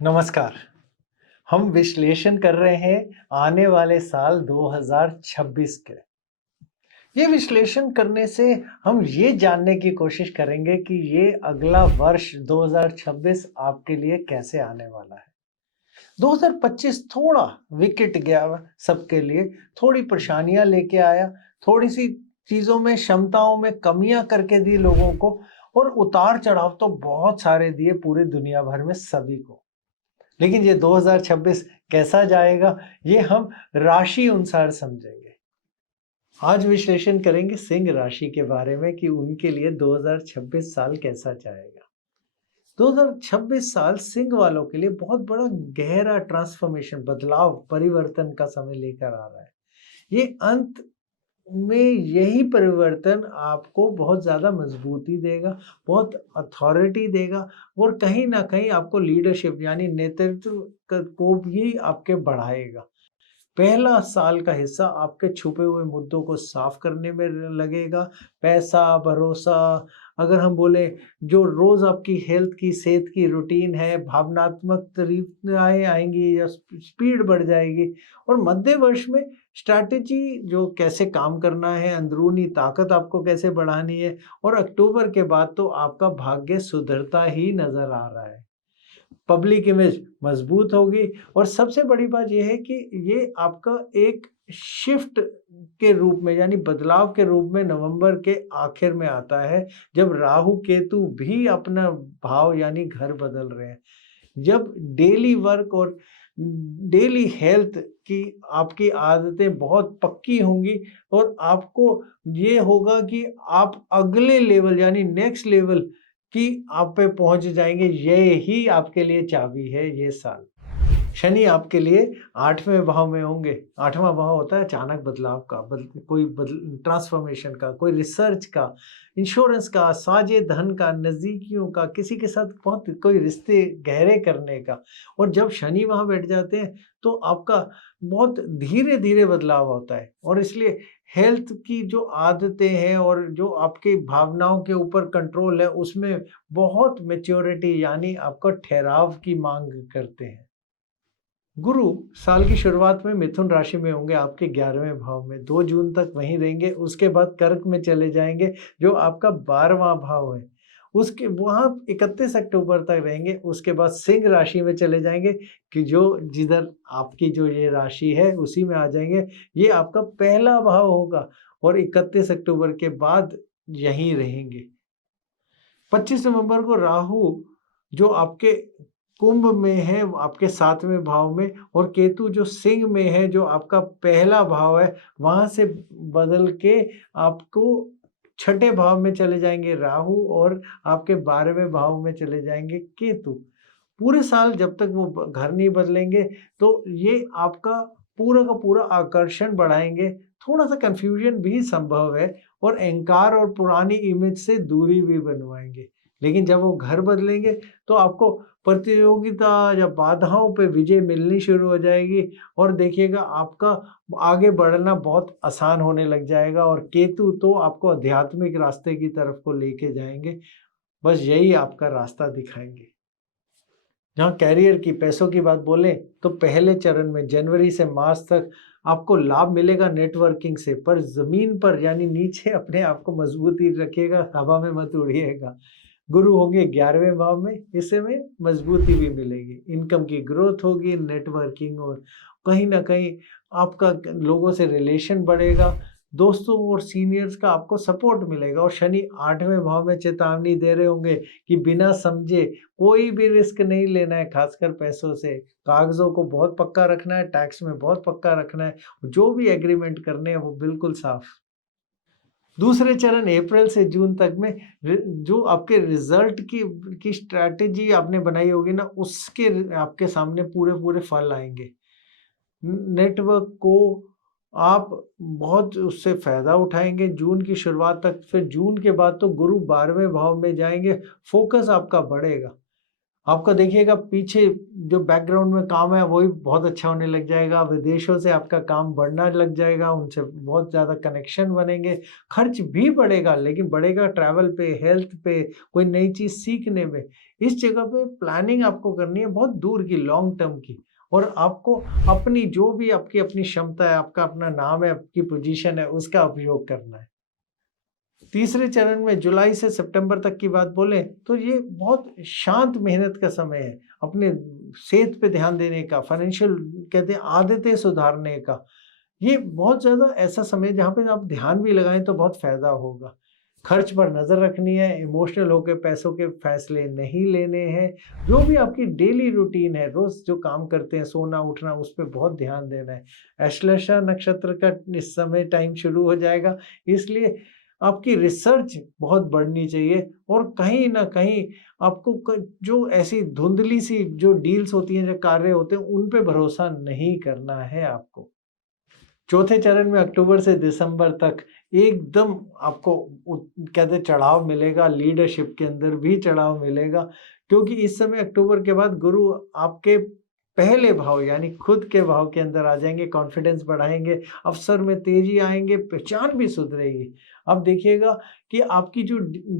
नमस्कार। हम विश्लेषण कर रहे हैं आने वाले साल 2026 के। ये विश्लेषण करने से हम ये जानने की कोशिश करेंगे कि ये अगला वर्ष 2026 आपके लिए कैसे आने वाला है। 2025 थोड़ा विकेट गया सबके लिए, थोड़ी परेशानियां लेके आया, थोड़ी सी चीजों में क्षमताओं में कमियां करके दी लोगों को, और उतार चढ़ाव तो बहुत सारे दिए पूरे दुनिया भर में सभी को। लेकिन ये 2026 कैसा जाएगा, ये हम राशि अनुसार समझेंगे। आज विश्लेषण करेंगे सिंह राशि के बारे में कि उनके लिए 2026 साल कैसा जाएगा। 2026 साल सिंह वालों के लिए बहुत बड़ा गहरा ट्रांसफॉर्मेशन, बदलाव, परिवर्तन का समय लेकर आ रहा है। ये अंत में यही परिवर्तन आपको बहुत ज़्यादा मजबूती देगा, बहुत अथॉरिटी देगा, और कहीं न कहीं आपको लीडरशिप यानी नेतृत्व को भी आपके बढ़ाएगा। पहला साल का हिस्सा आपके छुपे हुए मुद्दों को साफ करने में लगेगा। पैसा, भरोसा, अगर हम बोले जो रोज़ आपकी हेल्थ की, सेहत की रूटीन है, भावनात्मक तरीक़ाएँ आएँगी या स्पीड बढ़ जाएगी। और मध्य वर्ष में स्ट्रैटेजी जो कैसे काम करना है, अंदरूनी ताकत आपको कैसे बढ़ानी है, और अक्टूबर के बाद तो आपका भाग्य सुधरता ही नज़र आ रहा है। पब्लिक इमेज मजबूत होगी, और सबसे बड़ी बात ये है कि ये आपका एक शिफ्ट के रूप में यानी बदलाव के रूप में नवंबर के आखिर में आता है, जब राहु केतु भी अपना भाव यानी घर बदल रहे हैं। जब डेली वर्क और डेली हेल्थ की आपकी आदतें बहुत पक्की होंगी, और आपको ये होगा कि आप अगले लेवल यानी नेक्स्ट लेवल की आप पे पहुंच जाएंगे। ये ही आपके लिए चाबी है ये साल। शनि आपके लिए 8वें भाव में होंगे। 8वां भाव होता है अचानक बदलाव का, कोई ट्रांसफॉर्मेशन का, कोई रिसर्च का, इंश्योरेंस का, साझे धन का, नज़दीकियों का, किसी के साथ बहुत कोई रिश्ते गहरे करने का। और जब शनि वहाँ बैठ जाते हैं तो आपका बहुत धीरे-धीरे बदलाव होता है, और इसलिए हेल्थ की जो आदतें हैं और जो आपकी भावनाओं के ऊपर कंट्रोल है, उसमें बहुत मैच्योरिटी यानी आपका ठहराव की माँग करते हैं। गुरु साल की शुरुआत में मिथुन राशि में होंगे, आपके 11वें भाव में 2 जून तक वहीं रहेंगे। उसके बाद कर्क में चले जाएंगे, जो आपका 12वां भाव है। उसके वहाँ 31 अक्टूबर तक रहेंगे। उसके बाद सिंह राशि में चले जाएंगे, कि जो जिधर आपकी जो ये राशि है उसी में आ जाएंगे। ये आपका पहला भाव होगा, और 31 अक्टूबर के बाद यहीं रहेंगे। 25 नवंबर को राहु जो आपके कुंभ में है, आपके 7वें भाव में, और केतु जो सिंह में है, जो आपका पहला भाव है, वहाँ से बदल के आपको छठे भाव में चले जाएँगे राहु, और आपके 12वें भाव में चले जाएँगे केतु। पूरे साल जब तक वो घर नहीं बदलेंगे, तो ये आपका पूरा का पूरा आकर्षण बढ़ाएँगे। थोड़ा-सा कन्फ्यूजन भी संभव है, और अहंकार और पुरानी इमेज से दूरी भी बनवाएँगे। लेकिन जब वो घर बदलेंगे, तो आपको प्रतियोगिता या बाधाओं पे विजय मिलनी शुरू हो जाएगी, और देखिएगा आपका आगे बढ़ना बहुत आसान होने लग जाएगा, और केतु तो आपको आध्यात्मिक रास्ते की तरफ को लेके जाएँगे। बस यही आपका रास्ता दिखाएँगे। जहाँ कैरियर की, पैसों की बात बोलें, तो पहले चरण में जनवरी से मार्च तक आपको लाभ मिलेगा नेटवर्किंग से, पर ज़मीन पर यानी नीचे अपने आप को मजबूती रखिएगा, हवा में मत उड़िएगा। गुरु होंगे 11वें भाव में, इससे में मजबूती भी मिलेगी, इनकम की ग्रोथ होगी, नेटवर्किंग, और कहीं न कहीं आपका लोगों से रिलेशन बढ़ेगा, दोस्तों और सीनियर्स का आपको सपोर्ट मिलेगा। और शनि 8वें भाव में चेतावनी दे रहे होंगे कि बिना समझे कोई भी रिस्क नहीं लेना है, खासकर पैसों से। कागज़ों को बहुत पक्का रखना है, टैक्स में बहुत पक्का रखना है, जो भी एग्रीमेंट करने हैं वो बिल्कुल साफ़। दूसरे चरण अप्रैल से जून तक में जो आपके रिजल्ट की स्ट्रैटेजी आपने बनाई होगी ना, उसके आपके सामने पूरे-पूरे फल आएँगे। नेटवर्क को आप बहुत उससे फ़ायदा उठाएँगे जून की शुरुआत तक। फिर जून के बाद तो गुरु 12वें भाव में जाएँगे, फ़ोकस आपका बढ़ेगा। आपका देखिएगा पीछे जो बैकग्राउंड में काम है वो भी बहुत अच्छा होने लग जाएगा, विदेशों से आपका काम बढ़ना लग जाएगा, उनसे बहुत ज़्यादा कनेक्शन बनेंगे, खर्च भी बढ़ेगा लेकिन बढ़ेगा ट्रैवल पे, हेल्थ पे, कोई नई चीज़ सीखने में। इस जगह पे प्लानिंग आपको करनी है बहुत दूर की, लॉन्ग टर्म की, और आपको अपनी जो भी आपकी अपनी क्षमता है, आपका अपना नाम है, आपकी पोजीशन है, उसका उपयोग करना है। तीसरे चरण में जुलाई से सितंबर तक की बात बोलें तो ये बहुत शांत मेहनत का समय है। अपने सेहत पे ध्यान देने का, फाइनेंशियल कहते हैं आदतें सुधारने का। ये बहुत ज़्यादा ऐसा समय है जहाँ पे आप ध्यान भी लगाएँ तो बहुत फ़ायदा होगा। खर्च पर नज़र रखनी है, इमोशनल होके पैसों के फैसले नहीं लेने हैं। जो भी आपकी डेली रूटीन है, रोज़ जो काम करते हैं, सोना, उठना, उस पे बहुत ध्यान देना है। अश्लेषा नक्षत्र का इस समय टाइम शुरू हो जाएगा, इसलिए आपकी रिसर्च बहुत बढ़नी चाहिए और कहीं न कहीं आपको जो ऐसी धुंधली-सी जो डील्स होती हैं, जो कार्य होते हैं, उन पे भरोसा नहीं करना है आपको। चौथे चरण में अक्टूबर से दिसंबर तक एकदम आपको कहते हैं चढ़ाव मिलेगा, लीडरशिप के अंदर भी चढ़ाव मिलेगा, क्योंकि इस समय अक्टूबर के बाद गुरु आपके पहले भाव यानी खुद के भाव के अंदर आ जाएंगे, कॉन्फिडेंस बढ़ाएंगे, अवसर में तेजी आएंगे, पहचान भी सुधरेगी। अब देखिएगा कि आपकी जो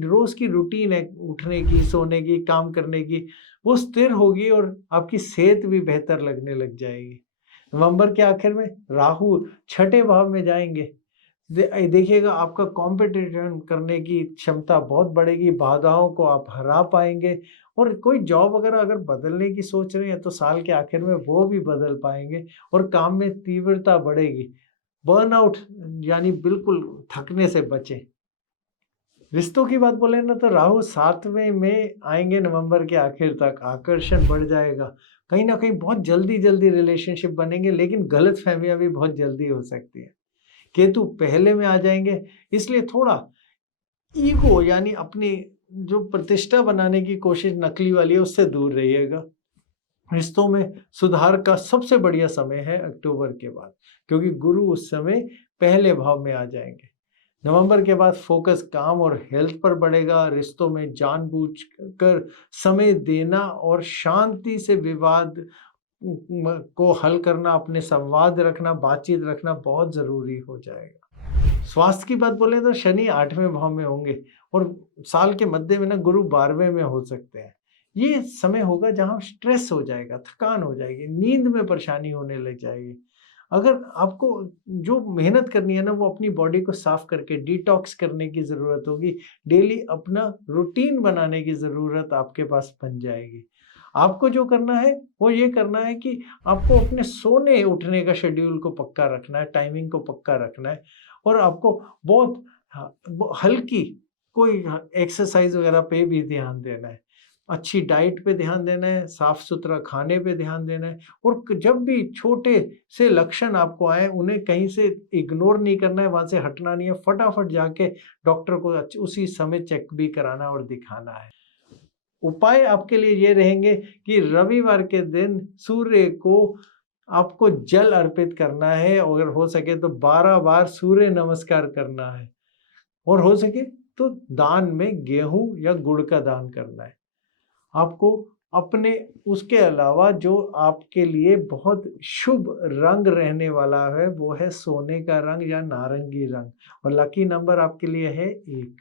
रोज की रूटीन है, उठने की, सोने की, काम करने की, वो स्थिर होगी और आपकी सेहत भी बेहतर लगने लग जाएगी। नवंबर के आखिर में राहु छठे भाव में जाएँगे। देखिएगा आपका कॉम्पिटिशन करने की क्षमता बहुत बढ़ेगी, बाधाओं को आप हरा पाएँगे और कोई जॉब वगैरह अगर बदलने की सोच रहे हैं तो साल के आखिर में वो भी बदल पाएँगे और काम में तीव्रता बढ़ेगी। बर्नआउट यानी बिल्कुल थकने से बचें। रिश्तों की बात बोले ना तो राहु 7वें में आएँगे नवंबर के आखिर तक, आकर्षण बढ़ जाएगा। कहीं न कहीं बहुत जल्दी-जल्दी रिलेशनशिप बनेंगे लेकिन गलतफ़हमियाँ भी बहुत जल्दी हो सकती हैं। केतु पहले में आ जाएँगे, इसलिए थोड़ा ईगो यानी अपनी जो प्रतिष्ठा बनाने की कोशिश नकली वाली है उससे दूर रहिएगा। रिश्तों में सुधार का सबसे बढ़िया समय है अक्टूबर के बाद, क्योंकि गुरु उस समय पहले भाव में आ जाएँगे। नवंबर के बाद फोकस काम और हेल्थ पर बढ़ेगा, रिश्तों में जानबूझकर समय देना और शांति से विवाद को हल करना, अपने संवाद रखना, बातचीत रखना बहुत ज़रूरी हो जाएगा। स्वास्थ्य की बात बोले तो शनि 8वें भाव में होंगे और साल के मध्य में ना गुरु 12वें में हो सकते हैं। ये समय होगा जहाँ स्ट्रेस हो जाएगा, थकान हो जाएगी, नींद में परेशानी होने लग जाएगी। अगर आपको जो मेहनत करनी है ना वो अपनी बॉडी को साफ करके डिटॉक्स करने की ज़रूरत होगी। डेली अपना रूटीन बनाने की ज़रूरत आपके पास बन जाएगी। आपको जो करना है वो ये करना है कि आपको अपने सोने उठने का शेड्यूल को पक्का रखना है, टाइमिंग को पक्का रखना है और आपको बहुत हल्की कोई एक्सरसाइज वगैरह पे भी ध्यान देना है। अच्छी डाइट पे ध्यान देना है, साफ-सुथरा खाने पे ध्यान देना है और जब भी छोटे से लक्षण आपको आए, उन्हें कहीं से इग्नोर नहीं करना है, वहाँ से हटना नहीं है, फटाफट जाके डॉक्टर को उसी समय चेक भी कराना और दिखाना है। उपाय आपके लिए ये रहेंगे कि रविवार के दिन सूर्य को आपको जल अर्पित करना है, अगर हो सके तो 12 बार सूर्य नमस्कार करना है और हो सके तो दान में गेहूँ या गुड़ का दान करना है। आपको अपने उसके अलावा जो आपके लिए बहुत शुभ रंग रहने वाला है, वो है सोने का रंग या नारंगी रंग और लकी नंबर आपके लिए है 1।